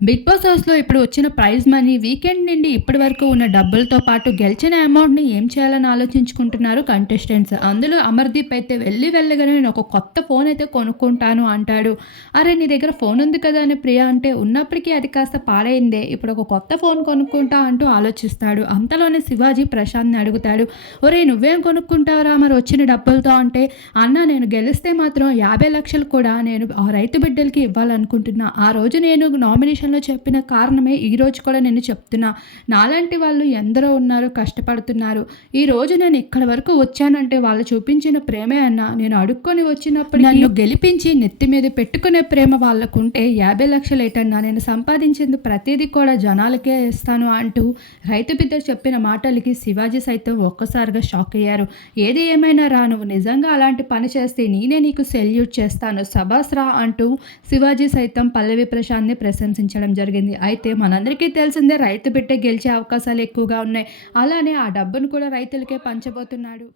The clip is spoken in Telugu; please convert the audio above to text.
బిగ్ బాస్ హౌస్‌లో ఇప్పుడు వచ్చిన ప్రైజ్ మనీ, వీకెండ్ నుండి ఇప్పటి వరకు ఉన్న డబ్బులతో పాటు గెలిచిన అమౌంట్‌ని ఏం చేయాలని ఆలోచించుకుంటున్నారు కంటెస్టెంట్స్. అందులో అమర్‌దీప్ అయితే వెళ్ళి వెళ్ళగానే నేను ఒక కొత్త ఫోన్ అయితే కొనుక్కుంటాను అంటాడు. అరే! నీ దగ్గర ఫోన్ ఉంది కదా అని ప్రియ అంటే ఉన్నప్పటికీ అది కాస్త పాడైందే. ఇప్పుడు ఒక కొత్త ఫోన్ కొనుక్కుంటా అంటూ ఆలోచిస్తాడు. అంతలోనే శివాజీ ప్రశాంత్‌ని అడుగుతాడు. ఒరేయ్! నువ్వేం కొనుక్కుంటావురా మరి వచ్చిన డబ్బులతో అంటే, అన్న నేను గెలిస్తే మాత్రం యాభై లక్షలు కూడా నేను ఆ రైతు బిడ్డలకి ఇవ్వాలనుకుంటున్నా. ఆ రోజు నేను నామినేషన్ నామినేషన్‌లో చెప్పిన కారణమే ఈరోజు కూడా నేను చెప్తున్నా. నాలాంటి వాళ్ళు ఎందరో ఉన్నారు కష్టపడుతున్నారు. ఈరోజు నేను ఇక్కడి వరకు వచ్చానంటే వాళ్ళు చూపించిన ప్రేమే అన్న. నేను అడుక్కొని వచ్చినప్పుడు నన్ను గెలిపించి నెత్తి మీద పెట్టుకునే ప్రేమ వాళ్ళకుంటే 50,00,000 ఏటన్నా నేను సంపాదించింది ప్రతిదీ కూడా జనాలకే ఇస్తాను అంటూ రైతు బిద్దరు చెప్పిన మాటలకి శివాజీ సైతం ఒక్కసారిగా షాక్ అయ్యారు. ఏది ఏమైనా రా నువ్వు నిజంగా అలాంటి పని చేస్తే నేనే నీకు సెల్యూట్ చేస్తాను. సభాస్ రా అంటూ శివాజీ సైతం పల్లవి ప్రశాంత్‌ని ప్రశంసించడం జరిగింది. అయితే మనందరికీ తెలిసిందే రైతు బిడ్డ గెలిచే అవకాశాలు ఎక్కువగా ఉన్నాయి. అలానే ఆ డబ్బును కూడా రైతులకే పంచబోతున్నాడు.